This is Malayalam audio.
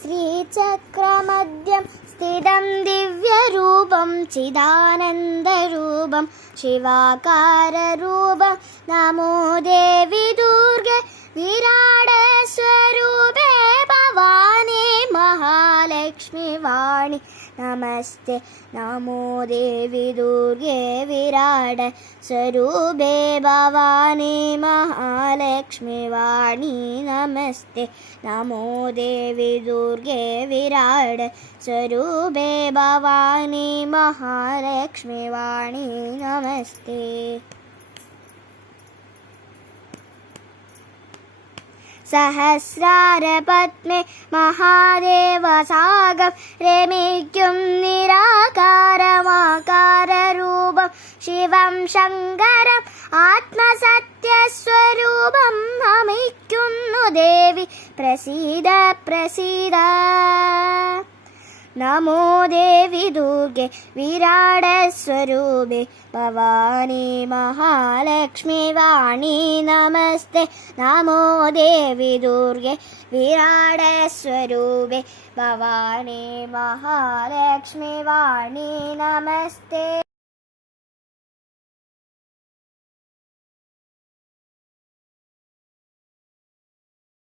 ശ്രീചക്രമധ്യം സ്ഥിതം ദിവ്യരൂപം ചിദാനന്ദരൂപം ശിവാകാരരൂപം നമോ ദേവി ദുർഗേ വിരാടസ്വരൂപേ ഭവാനി മഹാലക്ഷ്മി വാണി നമസ്തേ നമോ ദേവി ദുർഗേ വിരാട സ്വരൂപേ ഭവാനി മഹാലക്ഷ്മി വാണി നമസ്തേ നമോ ദേവി ദുർഗേ വിരാട സ്വരൂപേ ഭവാനി മഹാലക്ഷ്മി വാണി നമസ്തേ. സഹസ്രാരപത്മേ മഹാദേവസാഗം രമിക്കും നിരാകാരമാകാരരൂപം ശിവം ശങ്കരം ആത്മസത്യസ്വരൂപം നമിക്കുന്നു ദേവി പ്രസീദ പ്രസീദ. നമോ ദേവി ദുർഗേ വിരാടസ്വരൂപേ ഭവാനി മഹാലക്ഷ്മി വാണി നമസ്തേ നമോ ദേവി ദുർഗേ വിരാടസ്വരൂപേ ഭവാനി മഹാലക്ഷ്മി വാണി നമസ്തേ.